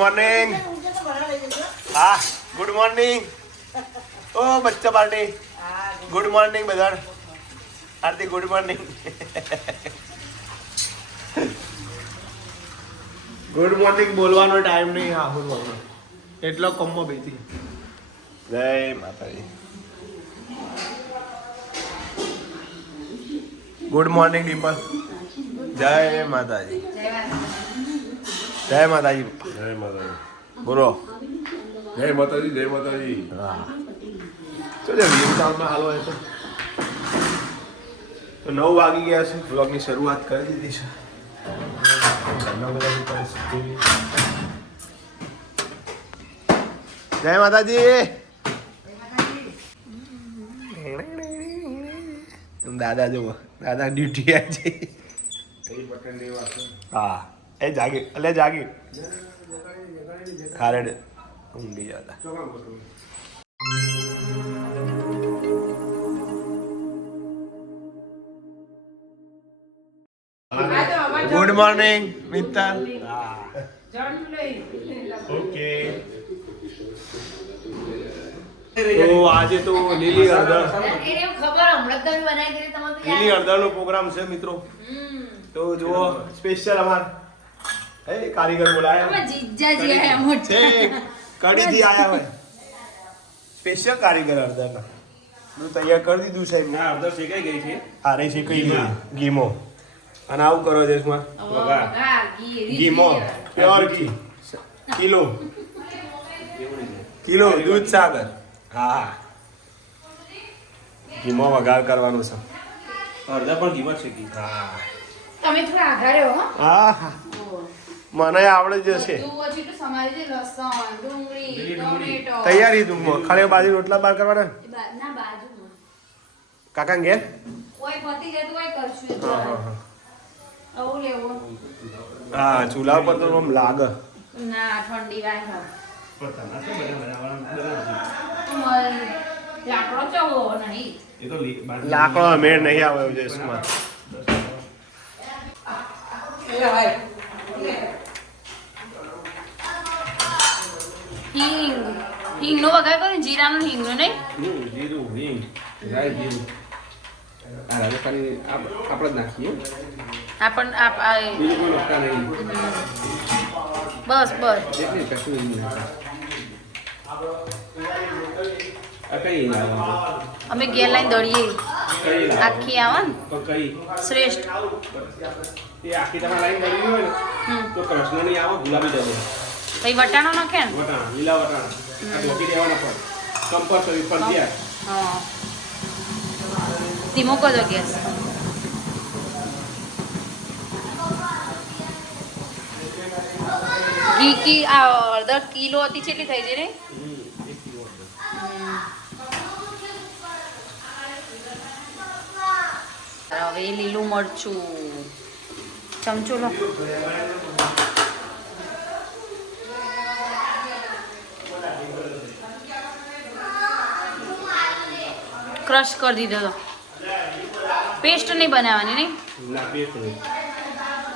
Morning हाँ good morning ओ बच्चा party good morning बधार Aarti good morning good morning बोलવાનો ટાઈમ નહીં હા હું બોલવાનો એટલો કમમાં બેઠી જય માતાજી ગુડ મોર્નિંગ ડિમ્પલ જય માતાજી જય માતાજી જય માતાજી બોલો જય માતાજી જય માતાજી હા તો જે વીરતામાં હાલો એ તો 9 વાગી ગયા છે વ્લોગની શરૂઆત કરી દીધી છે જય માતાજી દાદા જુઓ દાદા ડ્યુટી આવી હા એ જાગી એટલે જાગી ખારેડ ઊંઘી જતા ગુડ મોર્નિંગ મિત્તલ ઓકે તો આજે તો લીલી હળદર લીલી હળદરનો પ્રોગ્રામ છે મિત્રો તો જુઓ સ્પેશિયલ અમાર એ કારીગર બોલાયા કડીથી આયા હોય સ્પેશિયલ કારીગર હળદરના તો તૈયાર કરી દીધું સાહેબ ના હળદર શેકાઈ ગઈ છે આરે શેકાઈ ગઈ ઘીમો અને આવું કરો દેશમાં ઘીમો પ્યોર ઘી કિલો દૂધ સાગર હા ઘીમો વઘાર કરવાનો છે અડધા પણ ઘીમાં શેકી હા તમે થોડા આઘારે હો હા હા મને આવડે જ છે તૈયારી તું ખાલી બાજુ રોટલા બાર કરવાના ના બાજુ કાકા ઘેર કોઈ પતિ જતું કોઈ કરશું હા હા હા આવું લેવું હા ચૂલા પર તો આમ લાગે ના ઠંડી વાય હા લાકડો ચવો નહીં એ તો લાકડો મેળ નહીં આવ્યો દેશમાં હિંગ નો વઘાર કરો જીરાનો હિંગ નો નહીં જીરું હિંગ રાઈ જીરું આ રાજસ્થાની આપણે જ નાખીએ આપણ બીજું કોઈ નાખતા નહીં બસ બસ એટલી કશું નહીં આ કઈ અમે ઘેર લાઈન દળીએ કઈ આખી આવે ને કઈ શ્રેષ્ઠ એ આખી તમારે લાઈન કરી હોય ને તો કૃષ્ણ ની આવે ગુલાબી જવો પછી વટાણો નાખે ને વટાણા લીલા વટાણા આ ઢોકી દેવાના પણ કમ્પલસરી ફરજિયાત હા ધીમો કરો ગેસ ઘી કી આ અડધા કિલો હતી કેટલી થઈ છે ને હવે લીલું મરચું ચમચો લો ક્રશ કરી દીધો પેસ્ટ નહીં બનાવવાની નહીં ના પેસ્ટ નહીં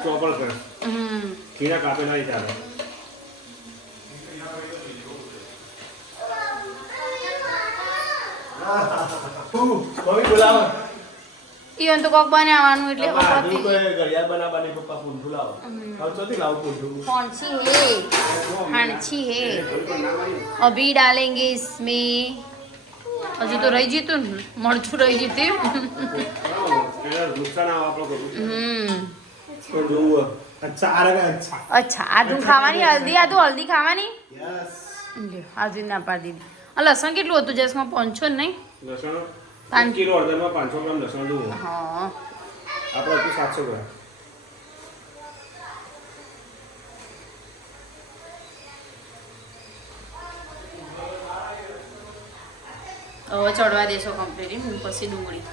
ચોપડ કર ખીરા કાપે નહીં ચાલે મમ્મી બોલાવો ઈવન તો કોક બનાવવાનું એટલે આજુ કોઈ ઘડિયાળ બનાવવાની પપ્પા ફૂલ ફૂલાવો ખર્ચોથી લાવું પૂછું हांची है अभी डालेंगे इसमें हजू तो रही जीतू मरचू रही जीती નુકસાન આવે આપણો તો જોવો અચ્છા આ રગા અચ્છા अच्छा आदू खावानी हल्दी आदू हल्दी खावानी યસ લ્યો આજુ ના પાડી દીધી આ લસણ કેટલું હતું જેસમાં પંચો ને નહીં લસણ 5 કિલો અડધામાં 500 ગ્રામ લસણ દઉં હા આપણે હતું 700 ગ્રામ હવે ચડવા દેશો કમ્પ્લીટ પછી ડુંગળી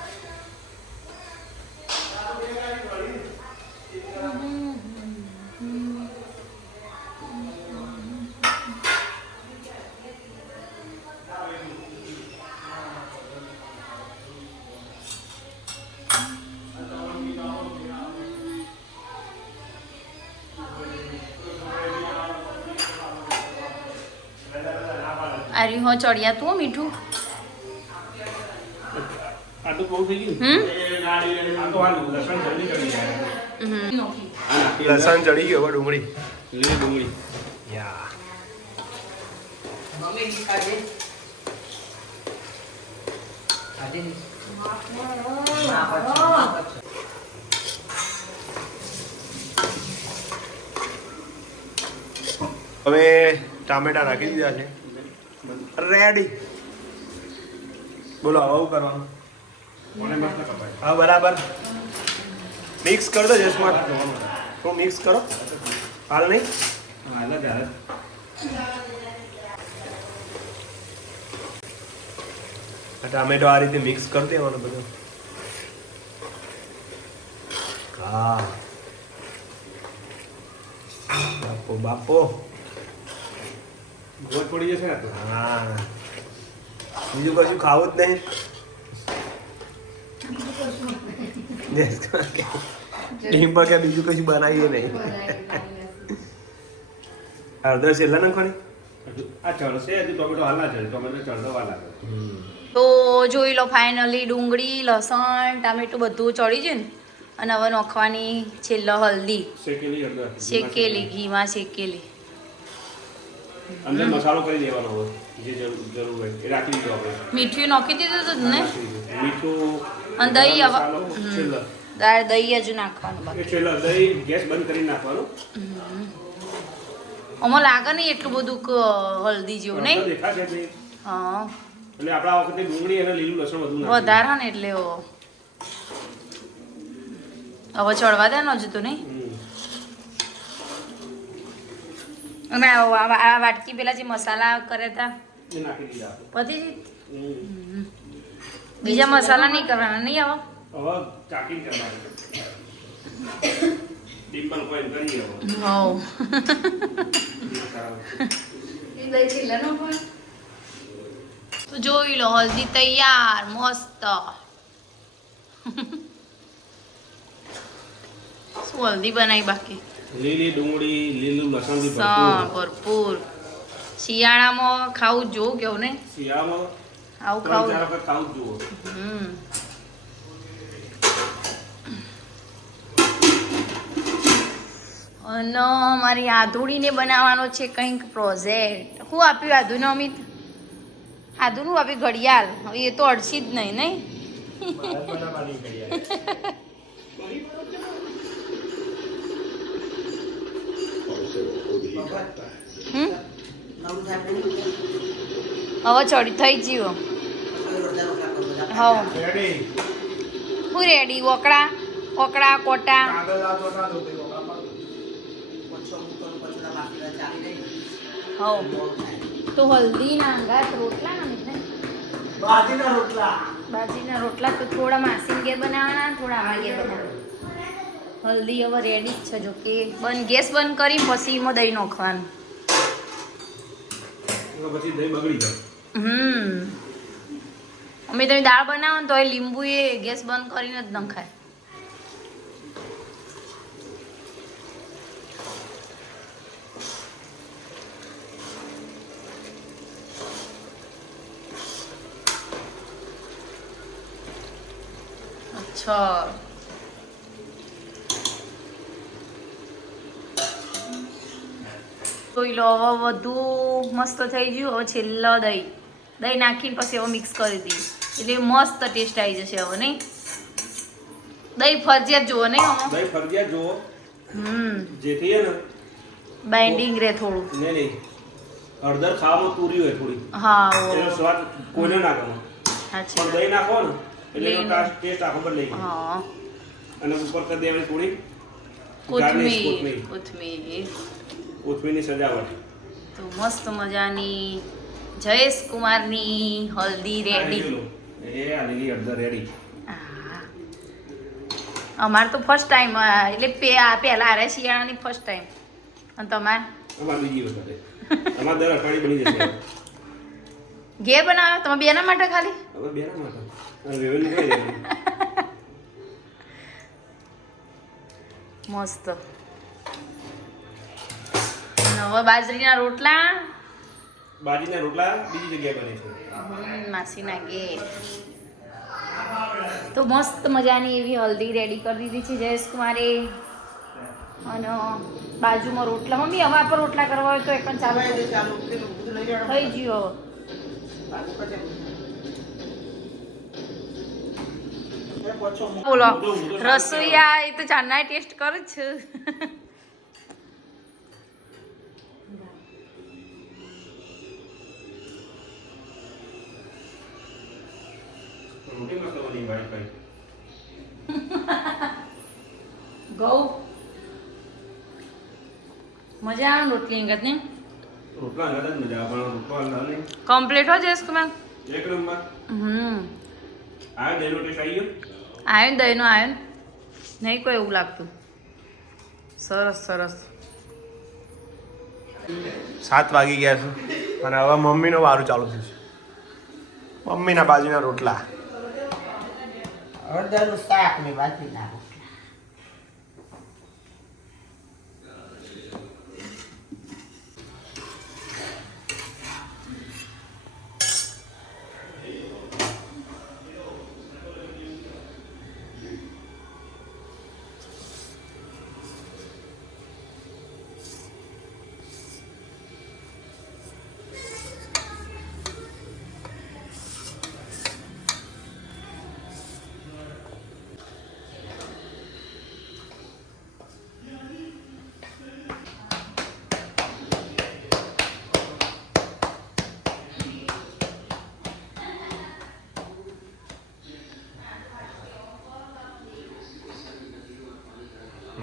આર્યું હો ચડિયા તું મીઠું આટલું બહુ થઈ ગયું આ તો હાલ લસણ જલ્દી કરી જાય લસણ ચડી ગયો હવે ડુંગળી લીલી ડુંગળી યા હવે ટામેટા નાખી દીધા છે રેડી બોલો હવે શું કરવાનું મને મસ્ત કપાય હા બરાબર મિક્સ કરી દો જસમાં હું મિક્સ કરો હાલ નહીં હાલ જ હાલ ટામેટો આ રીતે મિક્સ કરી દેવાનું બધું હા બાપો બાપો ગોળ પડી જશે ને તો હા બીજું કશું ખાવું જ નહીં ડીમ્પલ કે બીજું કશું બનાવીએ નહીં હળદર છેલ્લા નાખવાની આ ચડશે હજુ ટોમેટો હાલ ના ચડે ટોમેટો ચડતો વાર લાગે તો જોઈ લો ફાઇનલી ડુંગળી લસણ ટામેટું બધું ચડી છે ને અને હવે નાખવાની છેલ્લો હલ્દી શેકેલી અંદર શેકેલી ઘીમાં શેકેલી અંદર મસાલો કરી દેવાનો હવે જે જરૂર હોય એ રાખી દીધો આપણે મીઠું નાખી દીધું હતું ને મીઠું અને દહીં હવે મસાલો, છેલ્લા દહીં હજુ નાખવાનું એ બાકી છેલ્લા દહીં ગેસ બંધ કરીને નાખવાનું આમાં લાગે નહીં એટલું બધું હલ્દી જેવું નહીં દેખાશે જ નહીં હા એટલે આપણા વખતે ડુંગળી અને લીલું લસણ બધું નાખ્યું. વધારે ને એટલે હવે ચડવા દે ને હજુ તો નહીં હમ. અને આ વાટકી પેલા જે મસાલા કર્યા હતા એ નાખી દીધા આપણે. પછી હમ. બીજા મસાલા નહીં કરવાના નહીં હવે હવે ચાકીને કરવાનું ડિમ્પલ કોઈ કરીએ હવે હોવ કરાવો. તો જોઈ લો હલ્દી તૈયાર મસ્ત શું હલ્દી બનાવી બાકી લીલી ડુંગળી લીલું લસણ થી ભરપૂર શિયાળામાં ખાવું જ જોવું કેવું ને શિયાળામાં આવું 3-4 ખાવું વખત ખાવું જ જુઓ. હમ અને અમારી આધુડીને બનાવવાનો છે કંઈક પ્રોજેક્ટ શું આપ્યું આધુને અમિત આધુનું આપ્યું ઘડિયાળ હવે એ તો અડસી જ નહીં નહીં હમ હવે ચડી થઈ ગયો હા હું રેડી ઓકડા ઓકડા કોટા હવ તો હલ્દી ના અંગાત રોટલા ના મિત્ર બાજીના રોટલા તો થોડા માસીન ઘેર બનાવવાના થોડા આમાં ઘેર બનાવવાના હલ્દી હવે રેડી જ છે જો કે ગેસ બંધ કરી પછી એમાં દહીં નાખવાનું પછી દહીં બગડી જાય. અમે તમે દાળ બનાવો ને તો એ લીંબુ એ ગેસ બંધ કરીને જ નખાય અચ્છા જોઈ લો હવે બધું મસ્ત થઈ ગયું હવે છેલ્લો દહીં નાખીને પછી હવે મિક્સ કરી દઈએ એટલે મસ્ત ટેસ્ટ આવી જશે હવે નહીં દહીં ફરજિયાત જુઓ નહીં હવે દહીં ફરજિયાત જુઓ જેથી હે ને બાઇન્ડિંગ રહે થોડું નહીં હળદર ખાવામાં પૂરી હોય થોડી હા એનો સ્વાદ કોઈને ના ગમે સાચી પણ દહીં નાખો ને એટલે એનો ટેસ્ટ આખો બદલાઈ જાય. હા અને ઉપર કરી દેવાની થોડી કોથમીર કોથમીરની સજાવટ. તો મસ્ત મજાની જયેશ કુમારની હલ્દી રેડી એ આ લીલી હળદર રેડી. અમારે તો ફર્સ્ટ ટાઈમ એટલે પહેલા આરે શિયાળાની ફર્સ્ટ ટાઈમ અને તમારે અમાર બીજી વખતે અમાર દર અઠવાડિયે બની જશે. ઘેર બનાવ્યો તમે બેના માટે ખાલી હવે બેના માટે અને વેવેલું કરી દેવાનું. મસ્ત અને હવે બાજરીના રોટલા બાજરીના રોટલા બીજી જગ્યાએ બને છે. માસીના ઘેર તો મસ્ત મજાની એવી હલ્દી રેડી કરી દીધી છે જયેશ કુમારે. અને બાજુમાં રોટલા, મમ્મી હવા પર રોટલા કરવા હોય તો એક ચાલુ થઈ ગયો. બોલો રસોઈયા એ તો ચાના ટેસ્ટ કરું જ છું. રોટી મસ્ત બની ભાઈ. ઘઉં મજા આવે રોટલી અંગત ને રોટલા અંગાત જ મજા આવે, પણ રોટલા અંગાત નહીં. કમ્પ્લીટ હો જયેશ કુમાર. એક નંબર. આ દહીંનો ટેસ્ટ આવી ગયો. આયન દહીંનો આયન નહીં કોઈ એવું લાગતું. સરસ સરસ. 7 વાગી ગયા છે અને હવે મમ્મીનો વારું ચાલુ થયું છે. મમ્મીના બાજરીના રોટલા. હળદરનું શાક ને બાજરીના રોટલા.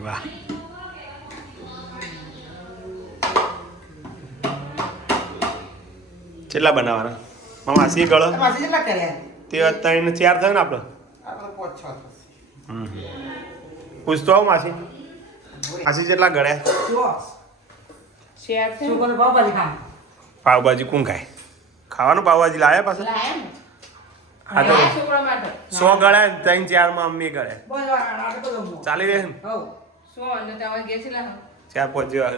વાહ. કેટલા બનાવવાના માસી ગળો? માસી કેટલા કર્યા? તે 3 ને 4 થયો ને આપણો. આપણે 5-6 થશે. પૂછતો આવું માસી. માસી કેટલા ગળ્યા? જો છોકરો પાવભાજી ખા. પાવભાજી કોણ ખાય? ખાવાનું પાવભાજી લાયા પાછા? હા તો 100 ગળ્યા 3-4 માં અમ્મી ગળ્યા. બોલ આ તો દો. ચાલી રહે ને? હો. 4-5 જેવા.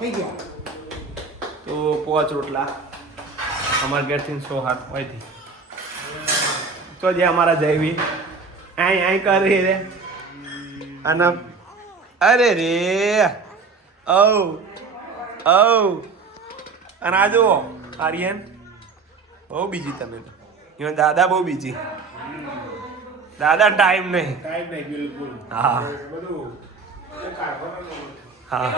થઈ ગયા. તો 5 રોટલા અમારા ઘેરથી 100 હાથ હોયથી તો જે અમારા જયવી આઈ કરી રે અને અરે રે અને આ જુઓ આર્યન બહુ બીજી તમે તો એમાં દાદા બહુ બીજી. દાદા ટાઈમ નહીં. બિલકુલ. હા હા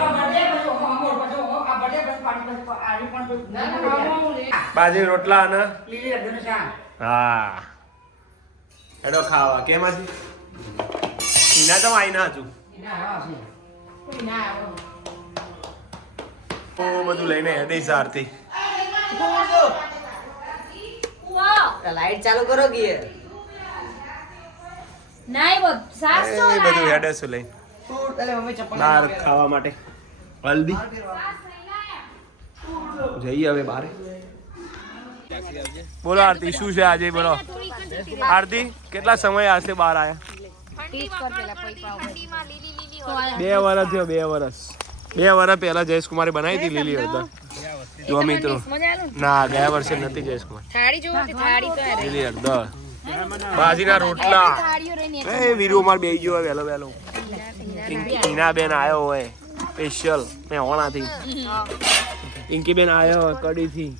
બાજરી રોટલા અને લીલી હળદરનું શાક. હા એડો ખાવા કેમ આજી ઈના તો આઈ ના છું બધું લઈને હેડે સારથી લાઈટ ચાલુ કરો ગિયર. એ બધું હેડે શું લઈને મમ્મી ચપ્પલ બહાર ખાવા માટે હલ્દી જઈએ હવે બારે. બોલો આરતી શું છે આજે? બોલો આરતી કેટલા સમય હશે બહાર આયા? 2 વર્ષ થયો. 2 વર્ષ પહેલા જયેશ કુમારે બનાવી હતી લીલી હળદર. જો મિત્રો ના ગયા વર્ષે નથી જયેશ કુમાર. લીલી હળદર બાજીના રોટલા. એ વીરુ અમાર બેહી ગયો વહેલો વહેલો. ઈના બેન આયો હોય સ્પેશિયલ મેં હોણાથી. પિંકી બેન આયો હોય કડીથી.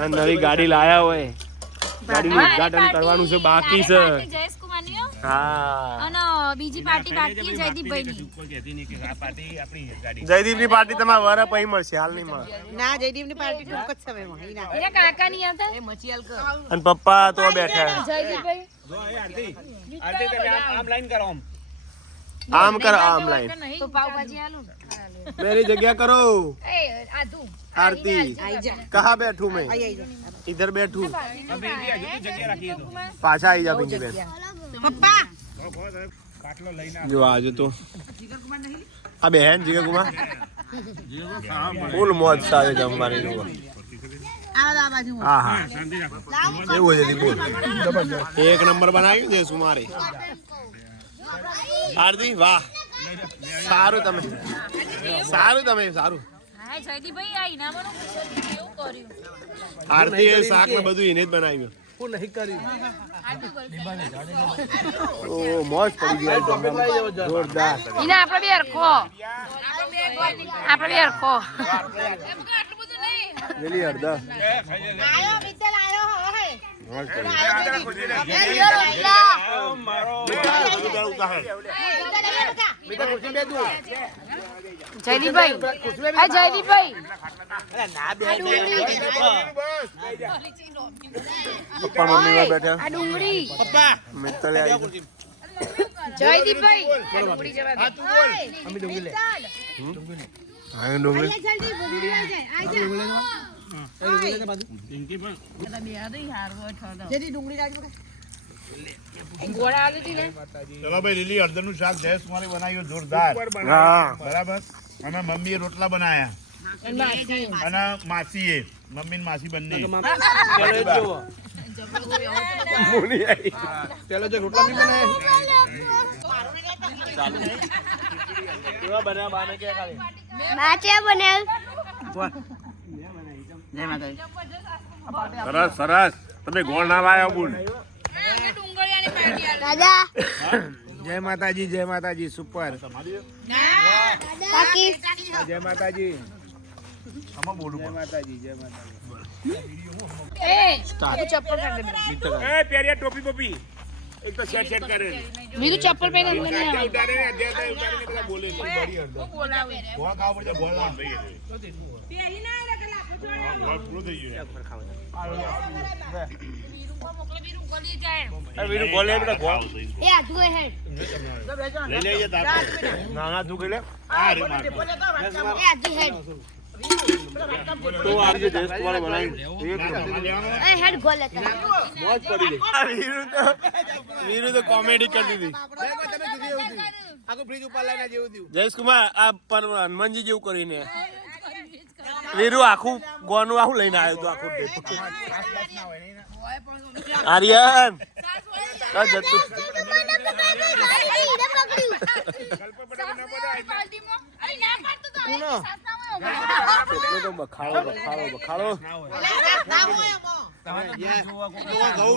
અને નવી ગાડી લાયા હોય. ગાડીનું ઉદ્ઘાટન કરવાનું છે બાકી છે. હા બીજી પાર્ટી બાકી જયદીપભાઈની. જયદીપની પાર્ટી તમારા વરા પછી મળશે, હાલ નહીં મળે. ના જયદીપની પાર્ટી ટૂંક જ સમયમાં. એના કાકા નહીં આવતા એ મચિયાલ કર. અને પપ્પા તો બેઠા. જયદીપભાઈ આમ લાઈન કરો. આમ કરો આમ લાઈન. તો પાવભાજી આલું मेरी जगह करो એ આ તું आरती. આઈ જા. कहाँ बैठूं मैं? આઈ જા. इधर बैठूं. જગ્યા રાખીએ તો पाछा आई जा पिंकी बेन. પપ્પા जो आज तो આ બહેન જીગર કુમાર ફૂલ મોજ સાથે જમવાની જુઓ. આ બાજુ. હા હા એવું છે બોલ. એક નંબર બનાવ્યું છે સુમારે. આરતી વાહ સારું તમે સારું. આ જયદીપભાઈ આ ઇનામનું કેવું કર્યું? આરતી શાક ને બધું એને જ બનાવ્યું. હું નહીં કર્યું. ઓ મોજ પડી ગઈ જોરદાર. ઇના આપણે બે હરખો. આપણે બે હરખો. આટલું બધું નહીં. વેલી અડધા આયો મિત્તલ આયો હે મોજ પડી જયદીપભાઈ આ જયદીપભાઈ પપ્પા મમ્મી વા બેઠા. આ ડુંગળી મિત્તલે આવી જયદીપભાઈ આ ડુંગળી જવા દે. અમે ડુંગળી લે. હા ડુંગળી જલ્દી ડુંગળી લઈ જાય આઈ જા જલ્દી ડુંગળી લાવજો ગોળા આલુ તી ને ચલો ભાઈ લીલી હળદર નું શાક જયેશ કુમારે બનાવ્યું જોરદાર. હા બરાબર. અને મમ્મીએ રોટલા બનાયા અને માસીએ મમ્મી ને માસી બંને પેલો જે રોટલા નહીં બનાવે સરસ સરસ. તમે ગોળ ના લાયા બોલ. જય માતાજી જય માતાજી સુપર જય માતાજી આમાં બોલું જય માતાજી જય માતાજી એ પેરિયા ટોપી બોપી એક તો સેટ કરે. મીરું ચપ્પલ પહેરીને અંદર નહીં આવે. ઉતારે ને અધ્યાય ઉતારે પેલા બોલે છે બડી હળદર ગોળ ખાવા પડશે ગોળ ના ભાઈ ગોળ પૂરો થઈ ગયો વીરુ ગોળ લે બેટા ગોળ એ આ તું હે લઈ લેજે તાર ના ના તું કે લે. આ રે માર એ આ તું હે તો આ જે જયેશ કુમારે બનાવ્યું એ હેડ ગોલ લેતા મોજ પડી ગઈ. વીરુ તો કોમેડી કરી દીધી. આખું ફ્રીજ ઉપર લાઈને જેવું થયું. જયેશ કુમાર આ પર હનુમાનજી જેવું કરીને વીરુ આખું ગોનું આખું લઈને આવ્યો તો આખું આર્યન કા જતું એટલો તો બખાડો બખાડો બખાડો.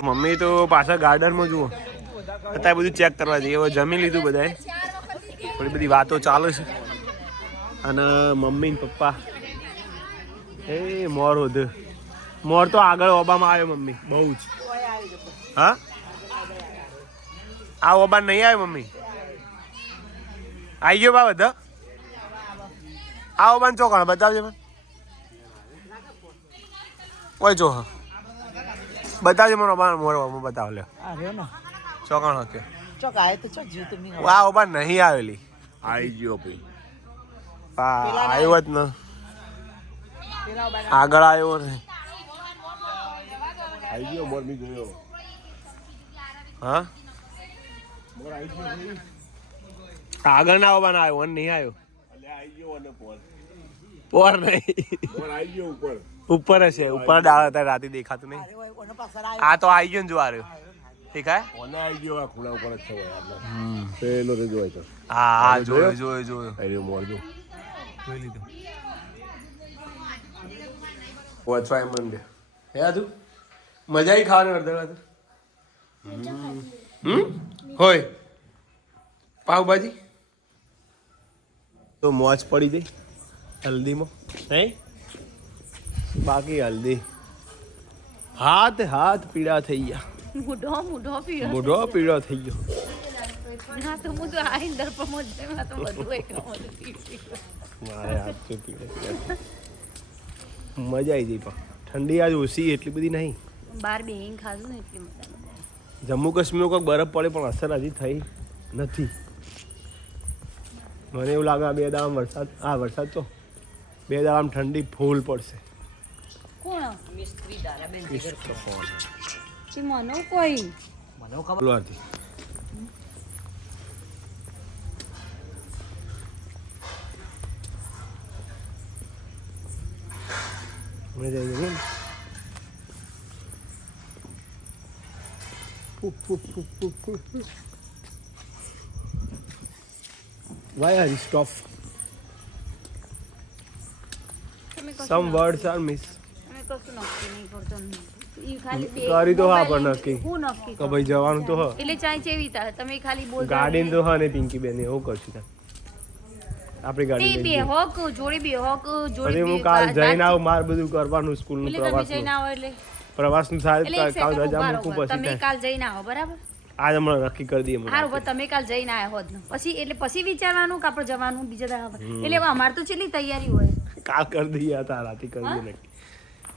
મમ્મી તો પાછા ગાર્ડનમાં જુઓ અત્યારે બધું ચેક કરવા જઈએ. હવે જમી લીધું બધાએ, થોડી બધી વાતો ચાલે છે. અને મમ્મી ને પપ્પા એ મોર હોધ મોર તો આગળ ઓબામાં આવ્યો મમ્મી બહુ જ. હા આ ઓબા નહીં આવ્યો મમ્મી આવી ગયો બા બધા. આ ઓબાન ચોકણ બતાવજે મને. ઓય જો હા બતાવજે મને ઓબા મોર ઓબા બતાવ લે ચોકણ હકે ચોક આય તો ચોક જીવ તમે આ ઓબા નહીં આવેલી. આવી ગયો ભાઈ આવ્યો જ ન આગળ આવ્યો ને આવી ગયો મોર બી જોયો. હા આગળ ના આવવાના આવ્યો અને નહીં આવ્યો. પોર નહીં ઉપર હશે ઉપર ડાળ હતા રાતે દેખાતું નહીં. આ તો આવી ગયો ને જો આવ્યો દેખાય. હા હા જોયો જોયો જોયો મોર જો જોઈ લીધું. વચવા એમ મંડે હે તું મજા આવી ખાવાનું અડધા હોય પાવભાજી તો મોજ પડી ગઈ હલ્દીમાં નહીં બાકી હલ્દી હાથ હાથ પીળા થઈ ગયા. મૂઢો પીળો મોઢો પીળો થઈ ગયો. ના તો હું તો આઈ દર્પ મોજમાં તો બધું એક મારે હાથ તો પીળો મજા આવી ગઈ પણ ઠંડી આજ ઓછી એટલી બધી નહીં. બાર બેહીન ખાધું ને એટલી મજા. જમ્મુ કાશ્મીરમાં કોઈ બરફ પડે પણ અસર હજી થઈ નથી. મને એવું લાગે આ 2 દાડામાં વરસાદ વરસાદ તો 2 દાડામાં ઠંડી ફૂલ પડશે. કોણ મનો કોઈ બોલવાથી મજા આવી ગઈ ને. Why are you stop? તમે કશું સમ વર્ડ્સ આર મિસ તમે કશું નક્કી નહીં કરતો ઈ ખાલી બે કરી તો હા પણ mobile નક્કી. હું નક્કી કે ભાઈ જવાનું તો હ એટલે ચાય ચેવી થાય તમે ખાલી બોલ ગાડીને તો હા ને પિંકી બેન એવું કરશું તાર. આપણી ગાડી તે લઈ બે જઈએ. હોક જોડી બે હોક જોડી પછી બે હું કાલ જઈને આવું માર બધું કરવાનું સ્કૂલનું એટલે તમે જઈને પ્રવાસનું આવો એટલે પ્રવાસનું સાહેબ એટલે એક કાલ second રજા ઉભા મૂકું રહો. પછી તમે થાય. કાલ જઈને આવો બરાબર આજ હમણાં નક્કી કરી દઈએ હમણાં. સારું પણ તમે કાલ જઈને આવ્યા હોત ને પછી એટલે પછી વિચારવાનું કે આપણે જવાનું બીજા દાડા એટલે હવે અમારે તો છેલ્લી તૈયારી હોય કાલ કરી દઈએ તાર રાતે કરી દઈએ નક્કી.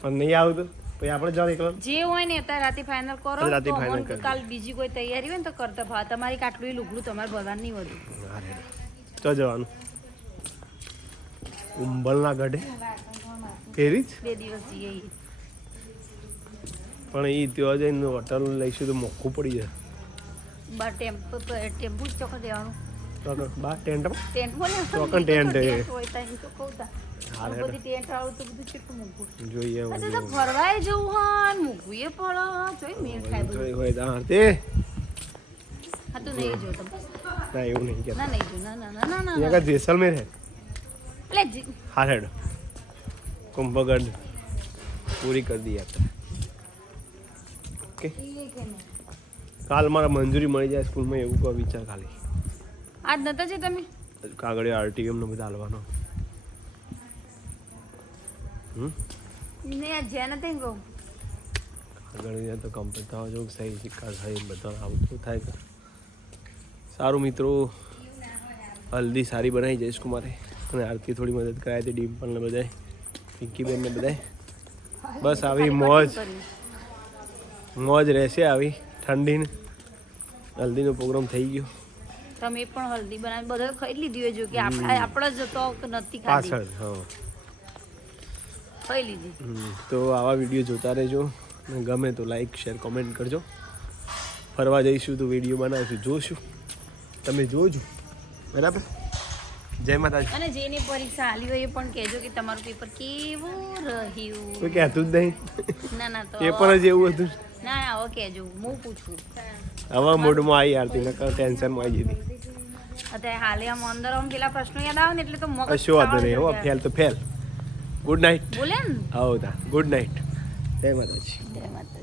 પણ નહીં આવું તો પછી આપણે જાવ એકલા જે હોય ને અત્યારે રાતે ફાઇનલ કરો રાતે તો final અમોને કરી કાલ બીજી કોઈ તૈયારી હોય ને તો કરતા ભા તમારી કાટલું લુગડું તમારે ભરવાનું નહીં વધુ હા રે. ચો જવાનું ઉંબલના ગઢે ફેરી જ બે દિવસ જઈએ ઈ. પણ એ ત્યાં જઈને હોટલ લઈશું તો મોંઘું પડી જાય. બાર ટેમ્પુ જ ચોખ્ખો દેવાનું તો બા ટેન્ટમાં ટેન્ટ બોલે ચોખ્ખા ટેન્ટ એ. હોય ત્યાં તો કહું તા હા રે. બધી ટેન્ટ આવું તો બધું કેટલું મૂકવું જોઈએ અચ્છા તો ફરવાય જવું હોય ને મૂકવું એ પડે જોઈ મેળ ખાય બધું જોઈ હોય તાર તે હા તો નહીં જો તમે ના એવું નહીં કહેતા. ના નહીં જો ના ના ના ના ના અહીંયા કા જેસલમેર હે એટલે હા હેડ કુંભગઢ પૂરી કરી દઈએ આપણે. ઓકે કાલ મારા મંજૂરી મળી જાય સ્કૂલમાં એવું કહો વિચાર ખાલી. આજ નતા છે તમે કાગળે આરટીએમ ને બધા હાલવાનો. ને આ જ્યાં નથી કહું કાગળ તો કમ્પ્લીટ થવા જો સહી સિક્કા સહી બધા આવું તો થાય કે. સારું મિત્રો હલ્દી સારી બનાવી જઈશ કુમારે અને આરતી થોડી મદદ કરાવી હતી ડિમ્પલ ને બધાય પિંકીબેન ને બધાય. બસ આવી મોજ રહેશે આવી ઠંડીને. હલ્દીનો પ્રોગ્રામ થઈ ગયો તમે પણ હલ્દી બનાવી બધા ખાઈ લીધી હોય જો કે આપણે જ તો નથી ખાધી પાછળ. હા ખાઈ લીધી તો આવા વિડીયો જોતા રહેજો અને ગમે તો લાઈક શેર કોમેન્ટ કરજો. ફરવા જઈશું તો વિડીયો બનાવીશું જોશું તમે જોજો બરાબર. જય માતાજી. અને જેની પરીક્ષા આલી હોય એ પણ કહેજો કે તમારું પેપર કેવું રહ્યું કોઈ કહેતું જ નહીં. ના ના તો પેપર જ એવું હતું. ના ના હવે કહેજો હું પૂછું હવે મૂડમાં આવી આરતી નકર ટેન્શનમાં આવી જતી. અત્યારે હાલે આમ અંદર આમ પેલા પ્રશ્નો યાદ આવે ને એટલે તો મગજ કશો વાંધો નહીં. હો ફેલ તો ફેલ. Good night. બોલે ને આવો તા ગુડ નાઇટ. જય માતાજી. જય માતા